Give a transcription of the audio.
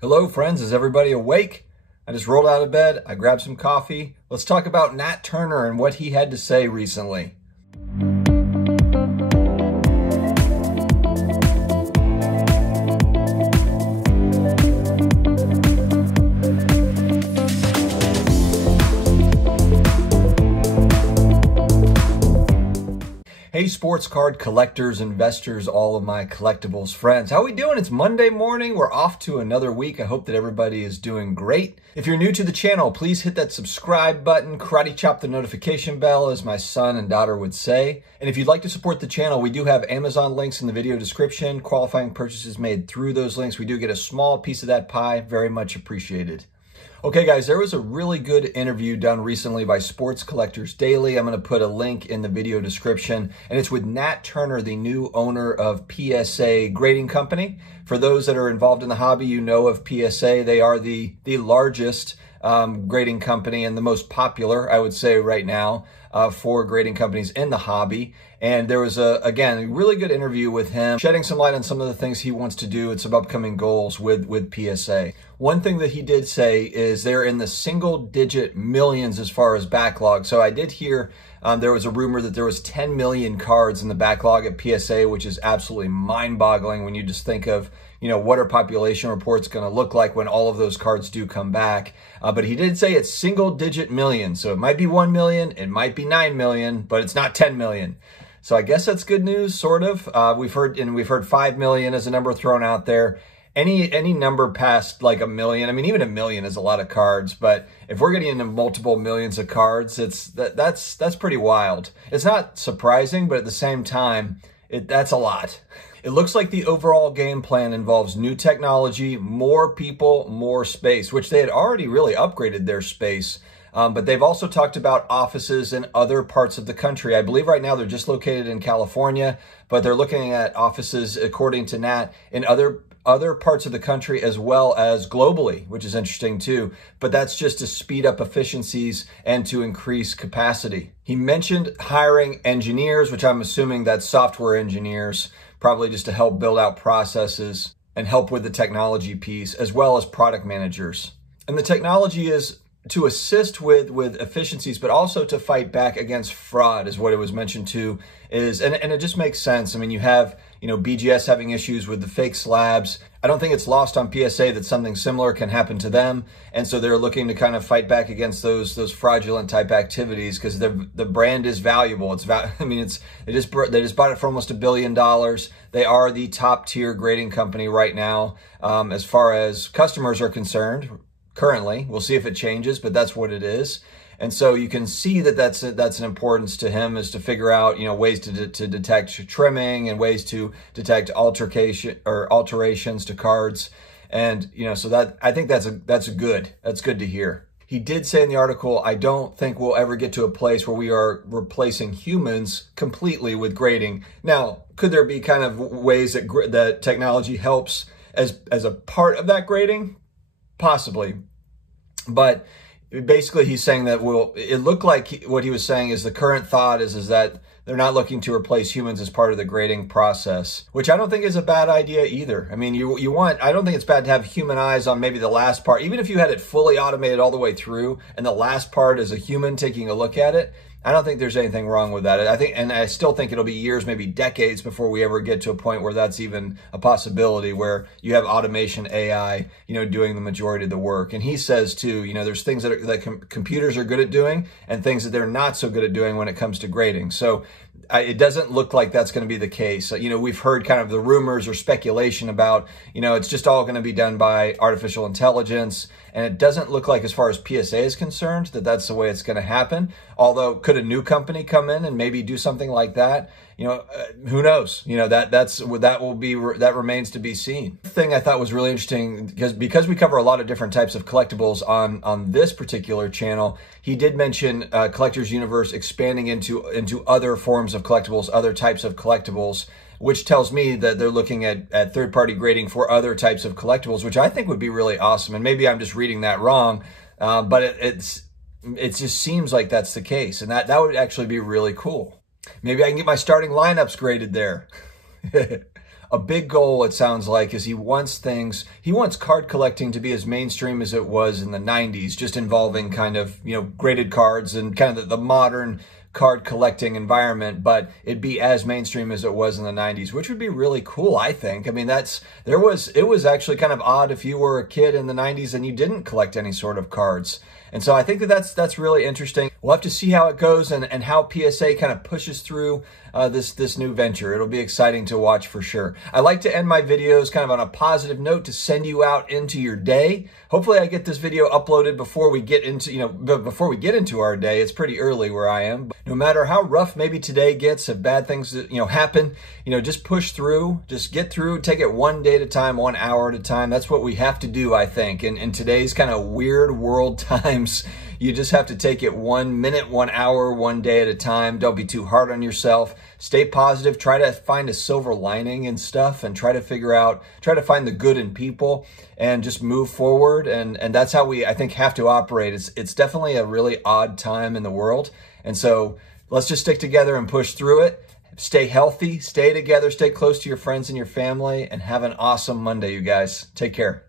Hello, friends. Is everybody awake? I just rolled out of bed. I grabbed some coffee. Let's talk about Nat Turner and what he had to say recently. Hey, sports card collectors, investors, all of my collectibles friends. How we doing? It's Monday morning. We're off to another week. I hope that everybody is doing great. If you're new to the channel, please hit that subscribe button, karate chop the notification bell, as my son and daughter would say. And if you'd like to support the channel, we do have Amazon links in the video description. Qualifying purchases made through those links. We do get a small piece of that pie. Very much appreciated. Okay, guys, there was a really good interview done recently by Sports Collectors Daily. I'm going to put a link in the video description, and it's with Nat Turner, the new owner of PSA Grading Company. For those that are involved in the hobby, you know of PSA. They are the largest grading company and the most popular, I would say, right now for grading companies in the hobby. And there was, again, a really good interview with him, shedding some light on some of the things he wants to do and some upcoming goals with PSA. One thing that he did say is they're in the single-digit millions as far as backlog. So I did hear there was a rumor that there was 10 million cards in the backlog at PSA, which is absolutely mind-boggling when you just think of, you know, what are population reports going to look like when all of those cards do come back. But he did say it's single-digit millions. So it might be 1 million, it might be 9 million, but it's not 10 million. So I guess that's good news, sort of. We've heard 5 million as a number thrown out there. Any number past like a million, I mean, even a million is a lot of cards, but if we're getting into multiple millions of cards, that's pretty wild. It's not surprising, but at the same time, that's a lot. It looks like the overall game plan involves new technology, more people, more space, which they had already really upgraded their space. But they've also talked about offices in other parts of the country. I believe right now they're just located in California, but they're looking at offices, according to Nat, in other parts of the country as well as globally, which is interesting too. But that's just to speed up efficiencies and to increase capacity. He mentioned hiring engineers, which I'm assuming that's software engineers, probably just to help build out processes and help with the technology piece, as well as product managers. And the technology is to assist with efficiencies, but also to fight back against fraud is what it was mentioned to is, and it just makes sense. I mean, you have, you know, BGS having issues with the fake slabs. I don't think it's lost on PSA that something similar can happen to them. And so they're looking to kind of fight back against those fraudulent type activities because the brand is valuable. They just bought it for almost $1 billion. They are the top tier grading company right now as far as customers are concerned. Currently, we'll see if it changes, but that's what it is. And so you can see that that's an importance to him, is to figure out, you know, ways to detect trimming and ways to detect alterations to cards. And, you know, so that I think that's good to hear. He did say in the article, I don't think we'll ever get to a place where we are replacing humans completely with grading. Now, could there be kind of ways that technology helps as a part of that grading? Possibly. But basically he's saying that it looked like what he was saying is the current thought is that they're not looking to replace humans as part of the grading process, which I don't think is a bad idea either. I mean, I don't think it's bad to have human eyes on maybe the last part, even if you had it fully automated all the way through and the last part is a human taking a look at it. I don't think there's anything wrong with that. I still think it'll be years, maybe decades before we ever get to a point where that's even a possibility, where you have automation, AI, you know, doing the majority of the work. And he says too, you know, there's things that computers are good at doing and things that they're not so good at doing when it comes to grading. So it doesn't look like that's going to be the case. You know, we've heard kind of the rumors or speculation about, you know, it's just all going to be done by artificial intelligence. And it doesn't look like, as far as PSA is concerned, that that's the way it's going to happen. Although, could a new company come in and maybe do something like that? You know, who knows? You know, that remains to be seen. The thing I thought was really interesting, because we cover a lot of different types of collectibles on this particular channel, he did mention Collector's Universe expanding into other forms of collectibles, other types of collectibles, which tells me that they're looking at third-party grading for other types of collectibles, which I think would be really awesome. And maybe I'm just reading that wrong, but it just seems like that's the case, and that would actually be really cool. Maybe I can get my starting lineups graded there. a big goal, it sounds like, is he wants card collecting to be as mainstream as it was in the 90s, just involving kind of, graded cards and kind of the modern card collecting environment, but it'd be as mainstream as it was in the 90s, which would be really cool, I think. I mean, it was actually kind of odd if you were a kid in the 90s and you didn't collect any sort of cards. And so I think that's really interesting. We'll have to see how it goes and how PSA kind of pushes through this new venture. It'll be exciting to watch for sure. I like to end my videos kind of on a positive note to send you out into your day. Hopefully I get this video uploaded before we get into our day. It's pretty early where I am. But no matter how rough maybe today gets, if bad things happen, just push through, just get through, take it one day at a time, 1 hour at a time. That's what we have to do, I think. In today's kind of weird world times, you just have to take it 1 minute, 1 hour, 1 day at a time. Don't be too hard on yourself. Stay positive. Try to find a silver lining in stuff and try to find the good in people and just move forward. And that's how we, I think, have to operate. It's definitely a really odd time in the world. And so let's just stick together and push through it. Stay healthy, stay together, stay close to your friends and your family, and have an awesome Monday, you guys. Take care.